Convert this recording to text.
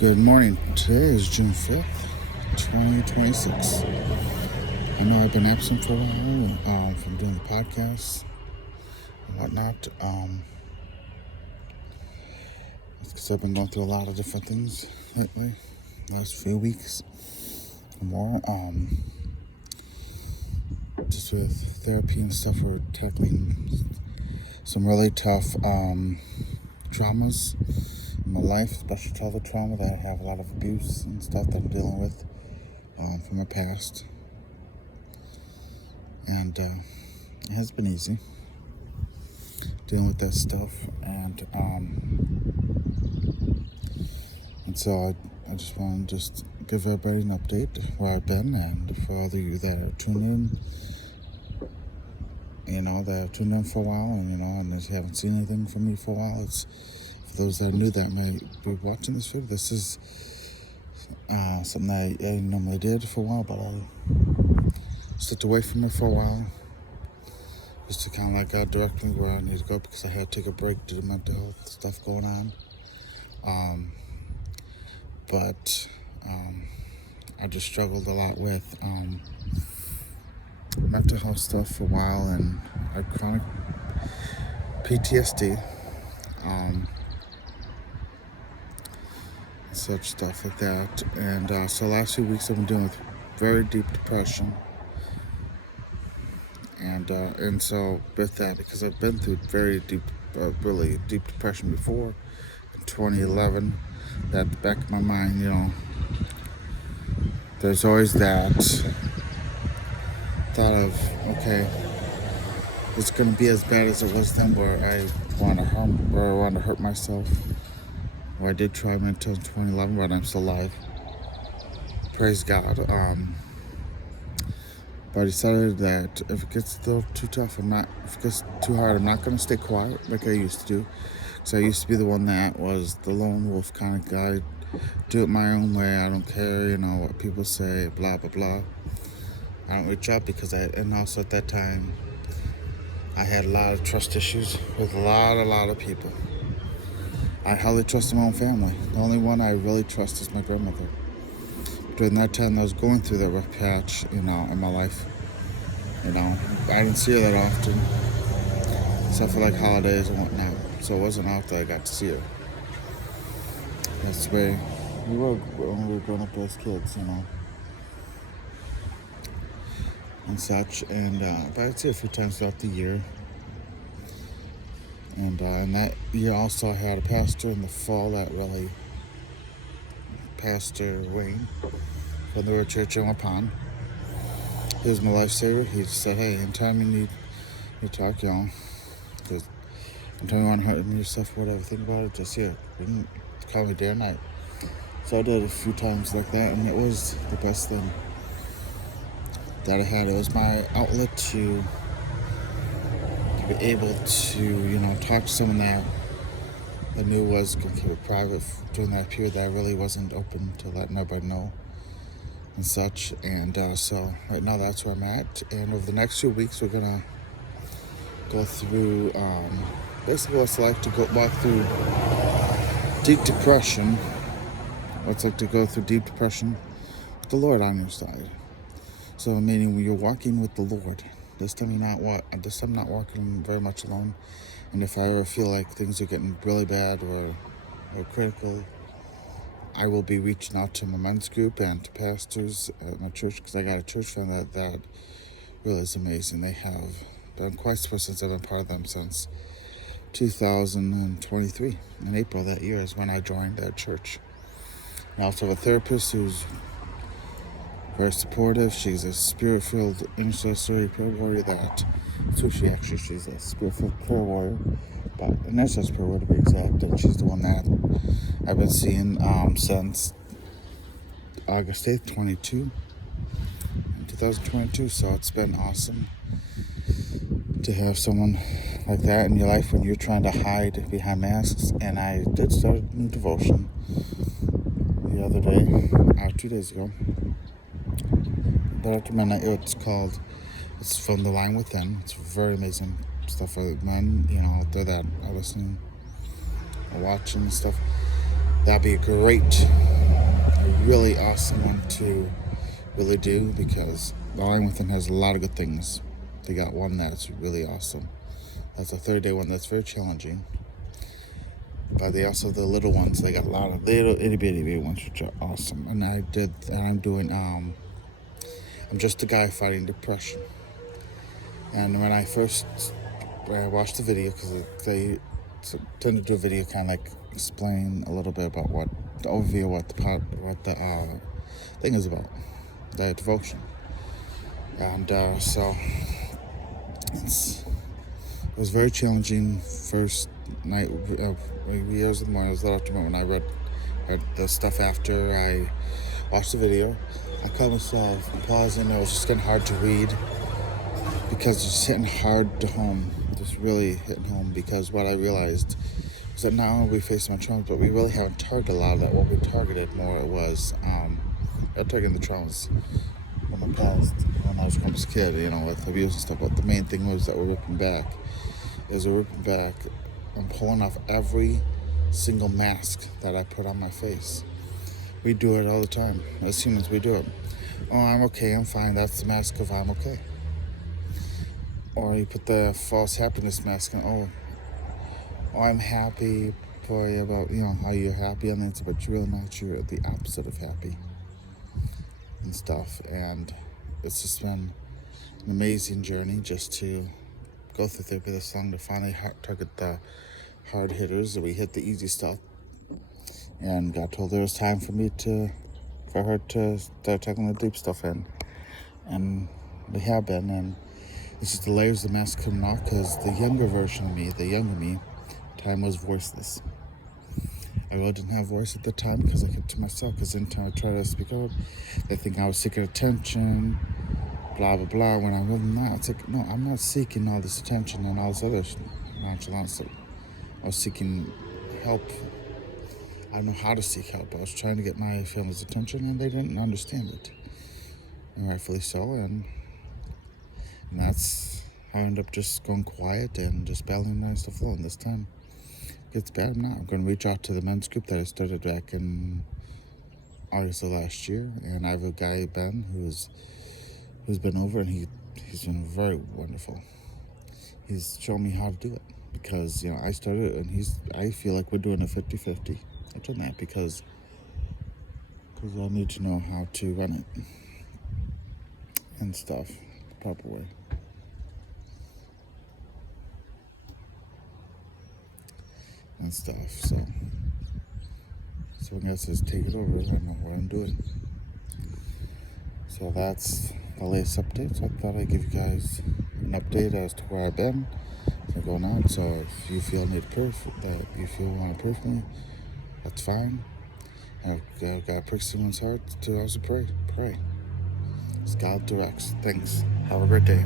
Good morning. Today is June 5th, 2026. I know I've been absent for a while from doing the podcast and whatnot. It's because I've been going through a lot of different things lately, last few weeks or more. Just with therapy and stuff, we're tackling some really tough traumas in my life, especially childhood trauma, that I have a lot of abuse and stuff that I'm dealing with from my past. And it has been easy dealing with that stuff. And so I just want to just give everybody an update where I've been, and for all of you that are tuning in, that have tuned in for a while, and and just haven't seen anything from me for a while. It's for those that are new that may be watching this video. This is something that I normally did for a while, but I stepped away from it for a while, just to kind of direct me where I need to go, because I had to take a break due to mental health stuff going on. But I just struggled a lot with mental health stuff for a while, and I had chronic PTSD, such stuff like that. And so last few weeks I've been dealing with very deep depression. And so with that, because I've been through very deep, really deep depression before, in 2011, that at the back of my mind, there's always that thought of, okay, it's going to be as bad as it was then, where I want to harm, or I want to hurt myself. Where I did try until 2011, but I'm still alive. Praise God. But I decided that if it gets still too tough, if it gets too hard, I'm not going to stay quiet like I used to do. Because I used to be the one that was the lone wolf kind of guy. Do it my own way. I don't care, what people say, blah, blah, blah. I don't reach out because and also at that time, I had a lot of trust issues with a lot of people. I hardly trust my own family. The only one I really trust is my grandmother. During that time, I was going through that rough patch, in my life. I didn't see her that often, except for holidays and whatnot. So it wasn't often I got to see her. That's the way we were when we were growing up as kids, and such. But I'd see her a few times throughout the year. And that year also I had a pastor in the fall that really, Pastor Wayne, from the Word Church in Waupun. He was my lifesaver. He just said, hey, anytime you need to talk, because anytime you want to hurt yourself, whatever, think about it, just here. You can call me day or night. So I did a few times like that, and it was the best thing that I had. It was my outlet to be able to, talk to someone that I knew was going to keep it private during that period that I really wasn't open to letting everybody know and such. And so right now that's where I'm at. And over the next few weeks, we're going to go through basically what it's like to walk through deep depression. What it's like to go through deep depression with the Lord on your side. So meaning when you're walking with the Lord, this time I'm not walking very much alone. And if I ever feel like things are getting really bad or critical, I will be reaching out to my men's group and to pastors at my church, because I got a church family that really is amazing. They have been quite supportive since I've been part of them since 2023. In April that year is when I joined that church. I also have a therapist who's very supportive. She's a spirit-filled intercessory prayer warrior. She's a spirit-filled prayer warrior, but an intercessory prayer warrior to be exact. And she's the one that I've been seeing since August 8th, 2022. So it's been awesome to have someone like that in your life when you're trying to hide behind masks. And I did start a new devotion the other day, 2 days ago. But after midnight, it's from The Line Within. It's very amazing stuff for men, out there that are listening or watching and stuff. That'd be a great a really awesome one to really do, because the Lying Within has a lot of good things. They got one that's really awesome. That's a 30-day one that's very challenging. But they also have the little ones. They got a lot of little itty bitty ones which are awesome. And I'm doing I'm just a guy fighting depression. And when I first watched the video, because they tend to do a video kind of like explain a little bit about what the overview of what the thing is about, the devotion. And so it was very challenging first night. Years in the morning, I was a little after when I read the stuff after I watched the video. I caught myself pausing. It was just getting hard to read because it's just hitting hard to home, just really hitting home, because what I realized was that not only we facing my traumas, but we really haven't targeted a lot of that. What we targeted more was targeting the traumas from the past when I was a kid, with abuse and stuff. But the main thing was that we're ripping back. I'm pulling off every single mask that I put on my face. We do it all the time. As humans, we do it. Oh, I'm okay, I'm fine. That's the mask of I'm okay. Or you put the false happiness mask on. Oh, I'm happy for you about, how you're happy and that's, but you're really not. You're the opposite of happy and stuff. And it's just been an amazing journey just to go through therapy this long to finally target the hard hitters. We hit the easy stuff. And God told there was time for her to start taking the deep stuff in. And we have been, and it's just the layers of the mask coming off, because the younger version of me, the younger me, time was voiceless. I really didn't have voice at the time because I kept to myself, because anytime I try to speak up, they think I was seeking attention, blah, blah, blah, when I'm really not. It's like, no, I'm not seeking all this attention and all this other nonchalance. I was seeking help. I don't know how to seek help. I was trying to get my family's attention, and they didn't understand it. And rightfully so, and that's how I ended up just going quiet and just battling my stuff alone. This time it gets bad now. I'm going to reach out to the men's group that I started back in August of last year, and I have a guy, Ben, who's been over, and he's been very wonderful. He's shown me how to do it, because I started, and I feel like we're doing a 50-50. I've done that because I need to know how to run it and stuff the proper way. And stuff. So someone else says take it over. I don't know what I'm doing. So that's the latest update. So I thought I'd give you guys an update as to where I've been going on. So if you feel need proof, that you feel want to proof me, that's fine. I've got to prick someone's heart to also pray. As God directs. Thanks. Have a great day.